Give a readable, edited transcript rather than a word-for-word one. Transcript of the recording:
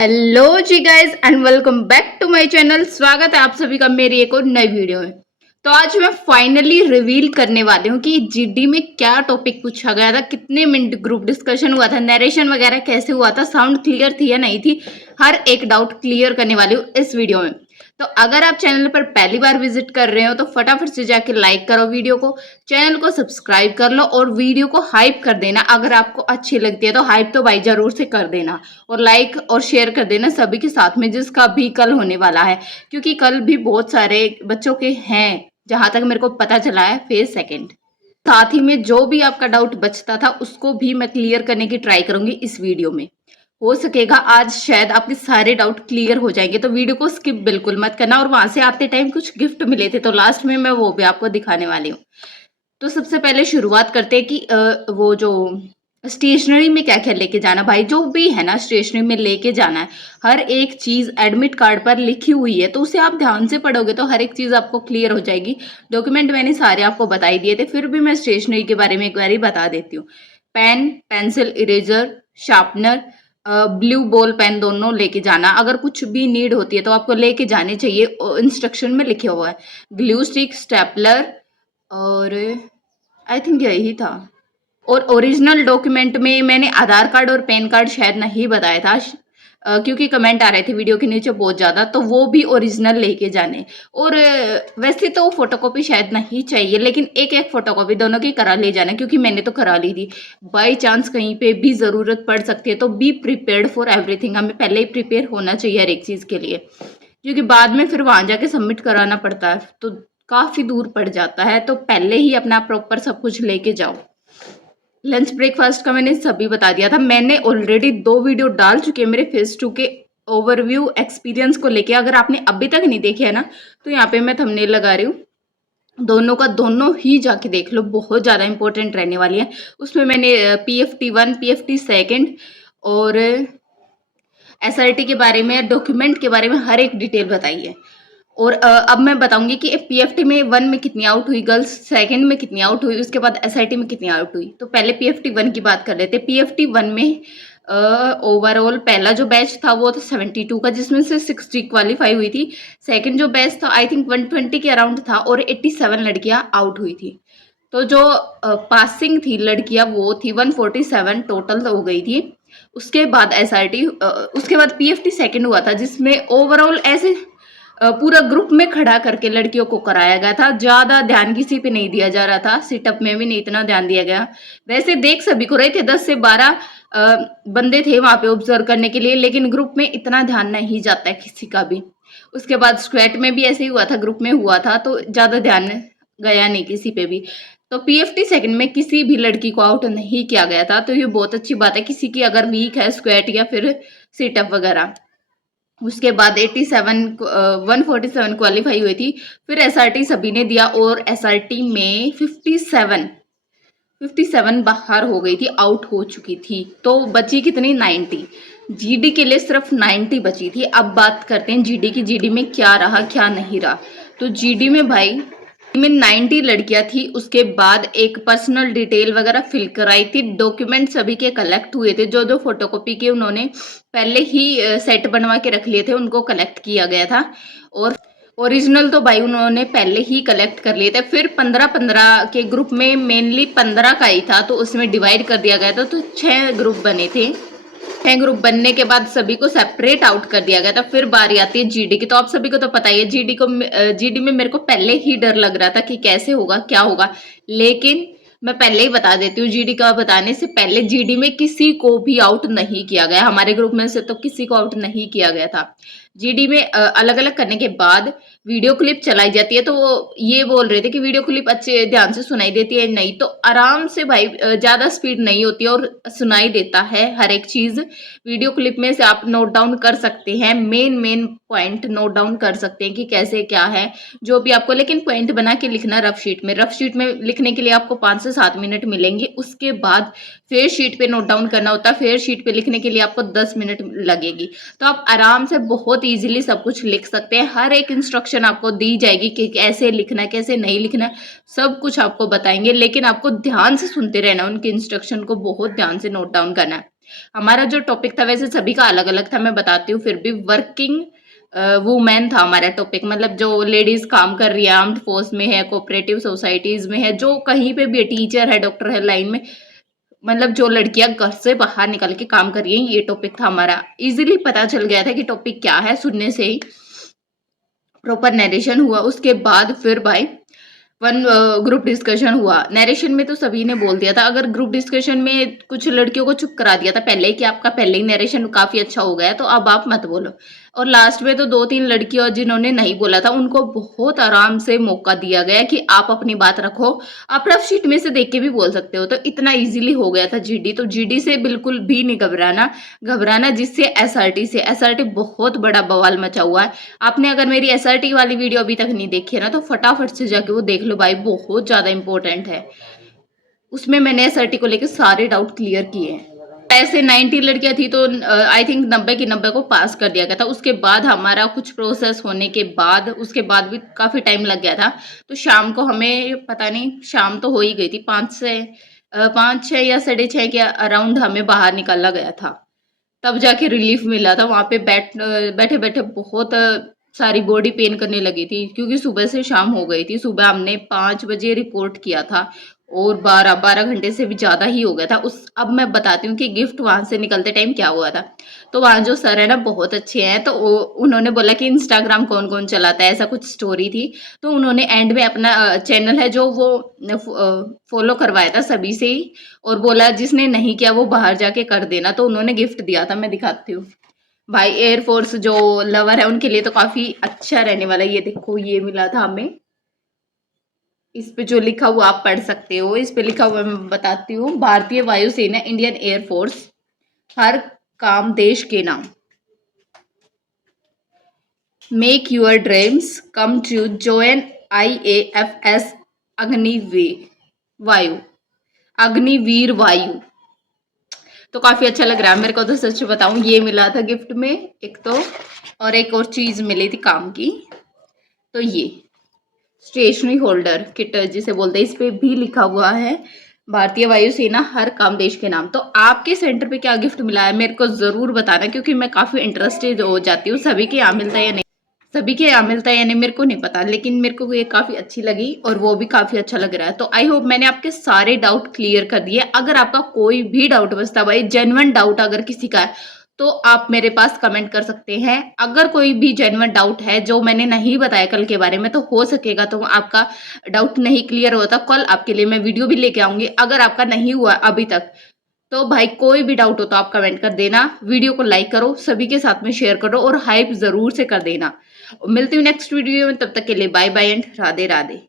Hello ji guys and welcome back to my channel. स्वागत है आप सभी का मेरी एक और नई वीडियो में। तो आज मैं फाइनली रिवील करने वाली हूँ कि जीडी में क्या टॉपिक पूछा गया था, कितने मिनट ग्रुप डिस्कशन हुआ था, नरेशन वगैरह कैसे हुआ था, साउंड क्लियर थी या नहीं थी, हर एक डाउट क्लियर करने वाली हूँ इस वीडियो में। तो अगर आप चैनल पर पहली बार विजिट कर रहे हो तो फटाफट से जाके लाइक करो वीडियो को, चैनल को सब्सक्राइब कर लो और वीडियो को हाइप कर देना। अगर आपको अच्छी लगती है तो हाइप तो भाई जरूर से कर देना और लाइक और शेयर कर देना सभी के साथ में, जिसका भी कल होने वाला है, क्योंकि कल भी बहुत सारे बच्चों के हैं जहां तक मेरे को पता चला है फेज सेकंड। साथ ही में जो भी आपका डाउट बचता था उसको भी मैं क्लियर करने की ट्राई करूंगी इस वीडियो में। हो सकेगा आज शायद आपके सारे डाउट क्लियर हो जाएंगे, तो वीडियो को स्किप बिल्कुल मत करना। और वहां से आते टाइम कुछ गिफ्ट मिले थे तो लास्ट में मैं वो भी आपको दिखाने वाली हूँ। तो सबसे पहले शुरुआत करते हैं कि वो जो स्टेशनरी में क्या क्या लेके जाना, भाई जो भी है ना स्टेशनरी में लेके जाना है, हर एक चीज एडमिट कार्ड पर लिखी हुई है, तो उसे आप ध्यान से पढ़ोगे तो हर एक चीज आपको क्लियर हो जाएगी। डॉक्यूमेंट मैंने सारे आपको बता ही दिए थे, फिर भी मैं स्टेशनरी के बारे में एक बार बता देती हूँ। Pen, pencil, eraser, sharpener, blue ball pen दोनों लेके जाना। अगर कुछ भी नीड होती है तो आपको लेके जाने चाहिए, इंस्ट्रक्शन में लिखे हुआ है। ग्लू स्टिक, स्टेपलर और आई थिंक यही था। और ओरिजिनल डॉक्यूमेंट में मैंने आधार कार्ड और पैन कार्ड शायद नहीं बताया था, क्योंकि कमेंट आ रहे थे वीडियो के नीचे बहुत ज़्यादा, तो वो भी ओरिजिनल लेके जाने। और वैसे तो फोटोकॉपी शायद नहीं चाहिए, लेकिन एक एक फोटोकॉपी दोनों की करा ले जाना, क्योंकि मैंने तो करा ली थी। बाई चांस कहीं पे भी ज़रूरत पड़ सकती है, तो बी प्रिपेयर्ड फॉर एवरीथिंग। हमें पहले ही प्रिपेयर होना चाहिए हर एक चीज़ के लिए, क्योंकि बाद में फिर वहाँ जाके सबमिट कराना पड़ता है तो काफ़ी दूर पड़ जाता है। तो पहले ही अपना प्रॉपर सब कुछ लेके जाओ। लंच ब्रेकफास्ट का मैंने सभी बता दिया था। मैंने ऑलरेडी 2 वीडियो डाल चुके हैं मेरे फेज 2 के ओवरव्यू एक्सपीरियंस को लेके। अगर आपने अभी तक नहीं देखे है ना, तो यहाँ पे मैं थंबनेल लगा रही हूँ, दोनों का दोनों ही जाके देख लो, बहुत ज़्यादा इंपॉर्टेंट रहने वाली है। उसमें मैंने PFT 1, PFT 2 और SRT के बारे में, डॉक्यूमेंट के बारे में हर एक डिटेल बताई है। और अब मैं बताऊंगी कि PFT में 1 में कितनी आउट हुई गर्ल्स, सेकंड में कितनी आउट हुई, उसके बाद SRT में कितनी आउट हुई। तो पहले PFT 1 की बात कर लेते हैं। PFT 1 में ओवरऑल पहला जो बैच था वो था 72 का, जिसमें से 60 क्वालिफाई हुई थी। सेकंड जो बैच था आई थिंक 120 के अराउंड था और 87 लड़कियां आउट हुई थी। तो जो पासिंग थी लड़कियां वो थी 147 टोटल हो गई थी। उसके बाद SRT, उसके बाद PFT सेकंड हुआ था, जिसमें ओवरऑल ऐसे पूरा ग्रुप में खड़ा करके लड़कियों को कराया गया था। ज्यादा ध्यान किसी पे नहीं दिया जा रहा था, सिटअप में भी नहीं इतना ध्यान दिया गया। वैसे देख सभी को रहे थे, 10 से 12 बंदे थे वहां पे ऑब्जर्व करने के लिए, लेकिन ग्रुप में इतना ध्यान नहीं जाता है किसी का भी। उसके बाद स्क्वैट में भी ऐसे ही हुआ था, ग्रुप में हुआ था तो ज्यादा ध्यान गया नहीं किसी पे भी। तो PFT सेकंड में किसी भी लड़की को आउट नहीं किया गया था, तो ये बहुत अच्छी बात है। किसी की अगर वीक है स्क्वैट या फिर सिटअप वगैरह। उसके बाद 147 क्वालिफाई हुई थी। फिर SRT सभी ने दिया और SRT में 57 बाहर हो गई थी, आउट हो चुकी थी। तो बची कितनी, 90। GD के लिए सिर्फ 90 बची थी। अब बात करते हैं GD की। GD में क्या रहा क्या नहीं रहा। तो GD में भाई में 90 लड़कियां थी। उसके बाद एक पर्सनल डिटेल वगैरह फिल कराई थी। डॉक्यूमेंट सभी के कलेक्ट हुए थे, जो जो फोटोकॉपी के उन्होंने पहले ही सेट बनवा के रख लिए थे उनको कलेक्ट किया गया था। और ओरिजिनल तो भाई उन्होंने पहले ही कलेक्ट कर लिए थे। फिर 15-15 के ग्रुप में, मेनली 15 का ही था, तो उसमें डिवाइड कर दिया गया था, तो 6 ग्रुप बने थे। 6 ग्रुप बनने के बाद सभी को सेपरेट आउट कर दिया गया था। फिर बारी आती है GD की। तो आप सभी को तो पता ही है, GD में मेरे को पहले ही डर लग रहा था कि कैसे होगा क्या होगा, लेकिन मैं पहले ही बता देती हूँ, GD का बताने से पहले GD में किसी को भी आउट नहीं किया गया। हमारे ग्रुप में से तो किसी को आउट नहीं किया गया था। GD में अलग अलग करने के बाद वीडियो क्लिप चलाई जाती है, तो वो ये बोल रहे थे कि वीडियो क्लिप अच्छे ध्यान से सुनाई देती है नहीं, तो आराम से भाई, ज्यादा स्पीड नहीं होती और सुनाई देता है हर एक चीज। वीडियो क्लिप में से आप नोट डाउन कर सकते हैं, मेन पॉइंट नोट डाउन कर सकते हैं कि कैसे क्या है जो भी आपको, लेकिन पॉइंट बना के लिखना रफ शीट में। रफ शीट में लिखने के लिए आपको 5 से 7 मिनट मिलेंगे। उसके बाद फेयर शीट पे नोट डाउन करना होता है। फेयर शीट पे लिखने के लिए आपको 10 मिनट लगेगी। तो आप आराम से बहुत इजीली सब कुछ लिख सकते हैं। हर एक इंस्ट्रक्शन आपको दी जाएगी कि कैसे लिखना है कैसे नहीं लिखना है, सब कुछ आपको बताएंगे, लेकिन आपको ध्यान से सुनते रहना, उनके इंस्ट्रक्शन को बहुत ध्यान से नोट डाउन करना है। हमारा जो टॉपिक था वैसे सभी का अलग अलग था, मैं बताती हूँ, फिर भी वर्किंग वुमेन था हमारा टॉपिक, मतलब जो लेडीज काम कर रही है, आर्म्ड फोर्स में है, कोऑपरेटिव सोसाइटीज में है, जो कहीं पे भी है, टीचर है, डॉक्टर है, लाइन में, मतलब जो लड़कियां घर से बाहर निकल के काम कर रही हैं, ये टॉपिक था हमारा। इजीली पता चल गया था कि टॉपिक क्या है, सुनने से ही प्रॉपर नरेशन हुआ। उसके बाद फिर भाई वन ग्रुप डिस्कशन हुआ। नरेशन में तो सभी ने बोल दिया था, अगर ग्रुप डिस्कशन में कुछ लड़कियों को चुप करा दिया था पहले ही कि आपका पहले ही नरेशन काफी अच्छा हो गया तो अब आप मत बोलो, और लास्ट में तो 2-3 लड़कियों जिन्होंने नहीं बोला था उनको बहुत आराम से मौका दिया गया कि आप अपनी बात रखो, आप रफ शीट में से देख के भी बोल सकते हो। तो इतना इजीली हो गया था जीडी। तो जीडी से बिल्कुल भी नहीं घबराना जिससे एसआरटी से, एसआरटी बहुत बड़ा बवाल मचा हुआ है। आपने अगर मेरी एसआरटी वाली वीडियो अभी तक नहीं देखी है ना तो फटाफट से जाके वो देख लो भाई, बहुत ज्यादा इंपॉर्टेंट है। उसमें मैंने एसआरटी को लेकर सारे डाउट क्लियर किए हैं। ऐसे 90 लड़कियां थी तो आई थिंक 90 की 90 को पास कर दिया गया था। उसके बाद हमारा कुछ प्रोसेस होने के बाद, उसके बाद भी काफी टाइम लग गया था। तो शाम को हमें पता नहीं, शाम तो हो ही गई थी, 5-6 या 6:30 के अराउंड हमें बाहर निकाला गया था। तब जाके रिलीफ मिला था। वहां पे बैठे बैठे बहुत सारी बॉडी पेन करने लगी थी क्योंकि सुबह से शाम हो गई थी। सुबह हमने 5 बजे रिपोर्ट किया था और 12 घंटे से भी ज़्यादा ही हो गया था। अब मैं बताती हूँ कि गिफ्ट वहां से निकलते टाइम क्या हुआ था। तो वहाँ जो सर है ना बहुत अच्छे हैं, तो उन्होंने बोला कि इंस्टाग्राम कौन कौन चलाता है, ऐसा कुछ स्टोरी थी। तो उन्होंने एंड में अपना चैनल है जो वो फॉलो करवाया था सभी से ही, और बोला जिसने नहीं किया वो बाहर जाके कर देना। तो उन्होंने गिफ्ट दिया था, मैं दिखाती हूँ भाई। एयरफोर्स जो लवर है उनके लिए तो काफी अच्छा रहने वाला है। ये देखो, ये मिला था हमें। इस पे जो लिखा हुआ आप पढ़ सकते हो। इस पे लिखा हुआ मैं बताती हूँ, भारतीय वायुसेना, इंडियन एयरफोर्स, हर काम देश के नाम, make your dreams come true, join IAFS, वायु अग्निवीर वायु। तो काफी अच्छा लग रहा है मेरे को तो, सच बताऊं। ये मिला था गिफ्ट में एक तो, और एक और चीज मिली थी काम की। तो ये स्टेशनरी होल्डर किट जिसे बोलते हैं, इस पे भी लिखा हुआ है भारतीय वायुसेना, हर काम देश के नाम। तो आपके सेंटर पे क्या गिफ्ट मिला है मेरे को जरूर बताना, क्योंकि मैं काफी इंटरेस्टेड हो जाती हूँ। सभी के यहाँ मिलता है या नहीं, सभी के यहाँ मिलता है या नहीं मेरे को नहीं पता, लेकिन मेरे को ये काफी अच्छी लगी और वो भी काफी अच्छा लग रहा है। तो आई होप मैंने आपके सारे डाउट क्लियर कर दिए। अगर आपका कोई भी डाउट बचता भाई, जेन्युइन डाउट अगर किसी का है तो आप मेरे पास कमेंट कर सकते हैं। अगर कोई भी जेन्युइन डाउट है जो मैंने नहीं बताया कल के बारे में, तो हो सकेगा तो आपका डाउट नहीं क्लियर होता, कल आपके लिए मैं वीडियो भी लेके आऊंगी। अगर आपका नहीं हुआ अभी तक तो भाई कोई भी डाउट हो तो आप कमेंट कर देना। वीडियो को लाइक करो, सभी के साथ में शेयर करो और हाइप जरूर से कर देना। मिलती हूँ नेक्स्ट वीडियो में, तब तक के लिए bye bye and Radhe Radhe.